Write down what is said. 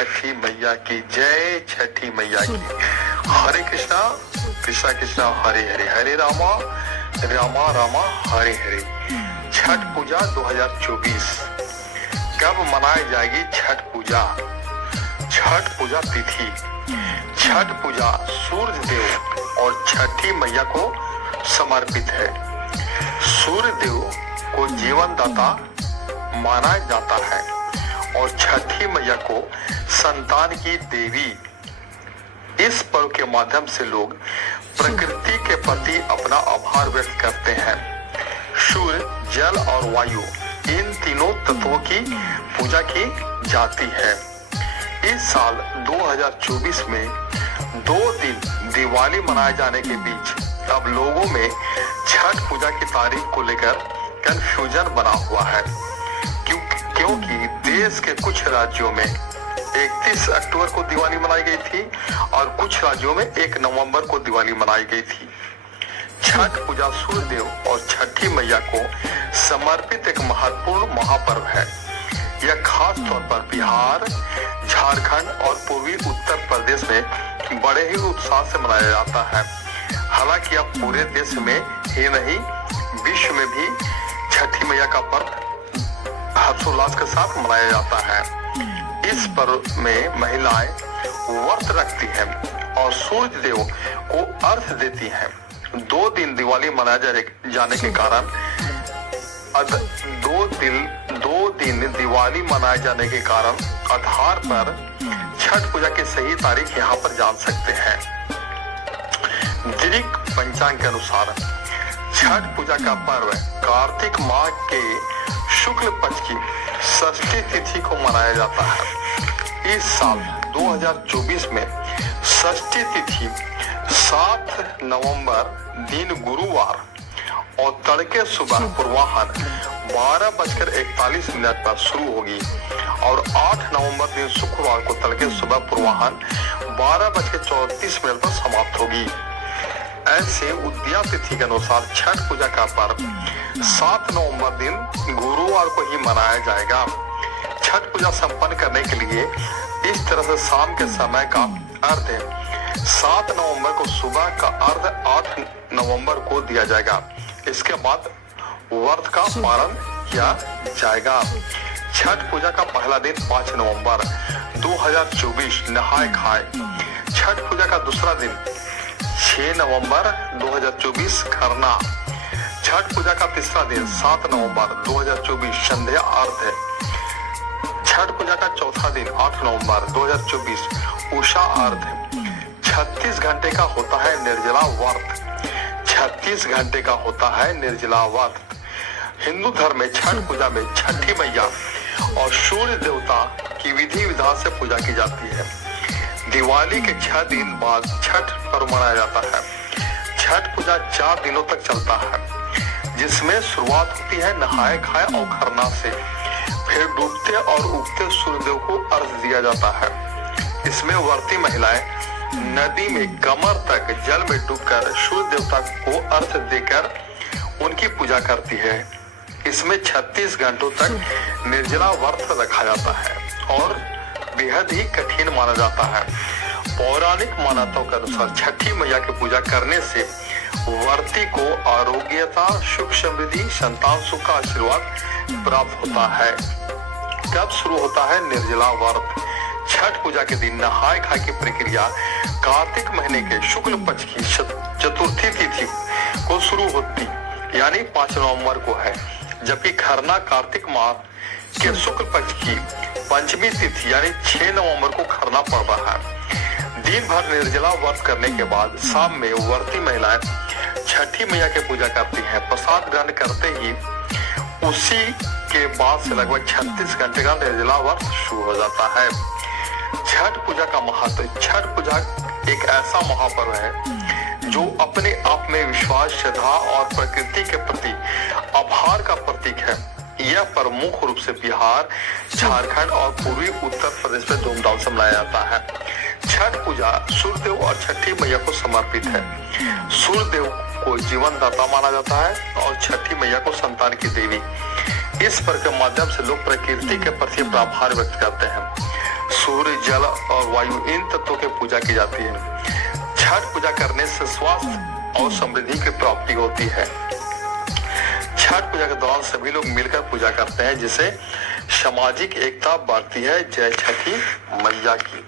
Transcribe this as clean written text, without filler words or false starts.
छठी मैया की जय, छठी मैया की। हरे कृष्णा कृष्णा कृष्णा हरे हरे, हरे रामा रामा रामा हरे हरे। छठ पूजा 2024 कब मनाई जाएगी? छठ पूजा, छठ पूजा तिथि। छठ पूजा सूर्य देव और छठी मैया को समर्पित है। सूर्य देव को जीवन दाता माना जाता है और छठी मैया को संतान की देवी। इस पर्व के माध्यम से लोग प्रकृति के प्रति अपना आभार व्यक्त करते हैं। सूर्य, जल और वायु, इन तीनों तत्वों की पूजा की जाती है। इस साल 2024 में 2 दिन दिवाली मनाए जाने के बीच अब लोगों में छठ पूजा की तारीख को लेकर कंफ्यूजन बना हुआ है, क्योंकि देश के कुछ राज्यों में 31 अक्टूबर को दिवाली मनाई गई थी और कुछ राज्यों में 1 नवंबर को दिवाली मनाई गई थी। छठ पूजा सूर्य देव और छठी मैया को समर्पित एक महत्वपूर्ण महापर्व है। यह खास तौर पर बिहार, झारखंड और पूर्वी उत्तर प्रदेश में बड़े ही उत्साह से मनाया जाता है। हालांकि अब पूरे देश में ही नहीं, विश्व में भी छठी मैया का पर्व हर्षोल्लास के साथ मनाया जाता है। इस पर्व में महिलाएं व्रत रखती हैं और सूर्य देव को अर्घ्य देती हैं। 2 दिन दिवाली मनाए जाने के कारण 2 दिन दिवाली मनाए जाने के कारण आधार पर छठ पूजा की सही तारीख यहाँ पर जान सकते हैं। वैदिक पंचांग के अनुसार छठ पूजा का पर्व कार्तिक माह के शुक्ल पक्ष की षष्ठी तिथि को मनाया जाता है। इस साल 2024 में षष्ठी तिथि 7 नवंबर दिन गुरुवार और तड़के सुबह पूर्वाह्न 12:41 पर शुरू होगी और 8 नवंबर दिन शुक्रवार को तड़के सुबह पूर्वाह्न 12:34 पर समाप्त होगी। ऐसे उदया तिथि के अनुसार छठ पूजा का पर्व 7 नवंबर दिन गुरुवार को ही मनाया जाएगा। छठ पूजा संपन्न करने के लिए इस तरह से शाम के समय का अर्घ 7 नवंबर को, सुबह का अर्घ 8 नवंबर को दिया जाएगा। इसके बाद व्रत का पालन किया जाएगा। छठ पूजा का पहला दिन 5 नवंबर 2024 नहाय खाए। छठ पूजा का दूसरा दिन 6 नवंबर 2024 खरना। छठ पूजा का तीसरा दिन 7 नवंबर 2024 संध्या अर्घ्य। छठ पूजा का चौथा दिन 8 नवंबर 2024 उषा अर्घ्य। 36 घंटे का होता है निर्जला व्रत। 36 घंटे का होता है निर्जला व्रत। हिंदू धर्म में छठ पूजा में छठी मैया और सूर्य देवता की विधि विधान से पूजा की जाती है। दिवाली के 6 दिन बाद छठ पर्व मनाया जाता है। छठ पूजा 4 दिनों तक चलता है, जिसमें शुरुआत होती है नहाए खाए और खरना से। फिर डूबते और उगते सूर्यदेव को अर्घ्य दिया जाता है। इसमें व्रती महिलाएं नदी में कमर तक जल में डूबकर सूर्य देवता को अर्घ्य देकर उनकी पूजा करती है। इसमें 36 घंटों तक निर्जला व्रत रखा जाता है और बेहद ही कठिन माना जाता है। पौराणिक मान्यताओं के अनुसार छठी मैया की पूजा करने से व्रती को आरोग्यता, सुख समृद्धि, संतान सुख का आशीर्वाद प्राप्त होता है। कब शुरू होता है निर्जला व्रत? छठ पूजा के दिन नहाय खाए की प्रक्रिया कार्तिक महीने के शुक्ल पक्ष की चतुर्थी तिथि को शुरू होती, यानी 5 नवंबर को है, जबकि खरना कार्तिक माह के शुक्ल पक्ष की पंचमी तिथि यानी 6 नवंबर को खरना पड़ रहा है। दिन भर निर्जला व्रत करने के बाद शाम में व्रती महिलाएं छठी मैया की पूजा करती हैं। प्रसाद ग्रहण करते ही उसी के बाद से लगभग 36 घंटे का निर्जला व्रत शुरू हो जाता है। छठ पूजा का महत्व। छठ पूजा एक ऐसा महापर्व है जो अपने आप में विश्वास, श्रद्धा और प्रकृति के प्रति आभार का प्रतीक है। यह पर्व मुख्य रूप से बिहार, झारखंड और पूर्वी उत्तर प्रदेश में धूमधाम से मनाया जाता है। छठ पूजा सूर्यदेव और छठी मैया को समर्पित है। सूर्यदेव को जीवन दाता माना जाता है और छठी मैया को संतान की देवी। इस पर्व के माध्यम से लोग प्रकृति के प्रति अपना आभार व्यक्त करते हैं। सूर्य, जल और वायु इन तत्वों की पूजा की जाती है। छठ पूजा करने से स्वास्थ्य और समृद्धि की प्राप्ति होती है। छठ पूजा के दौरान सभी लोग मिलकर पूजा करते हैं, जिससे सामाजिक एकता बढ़ती है। जय छठी मैया की।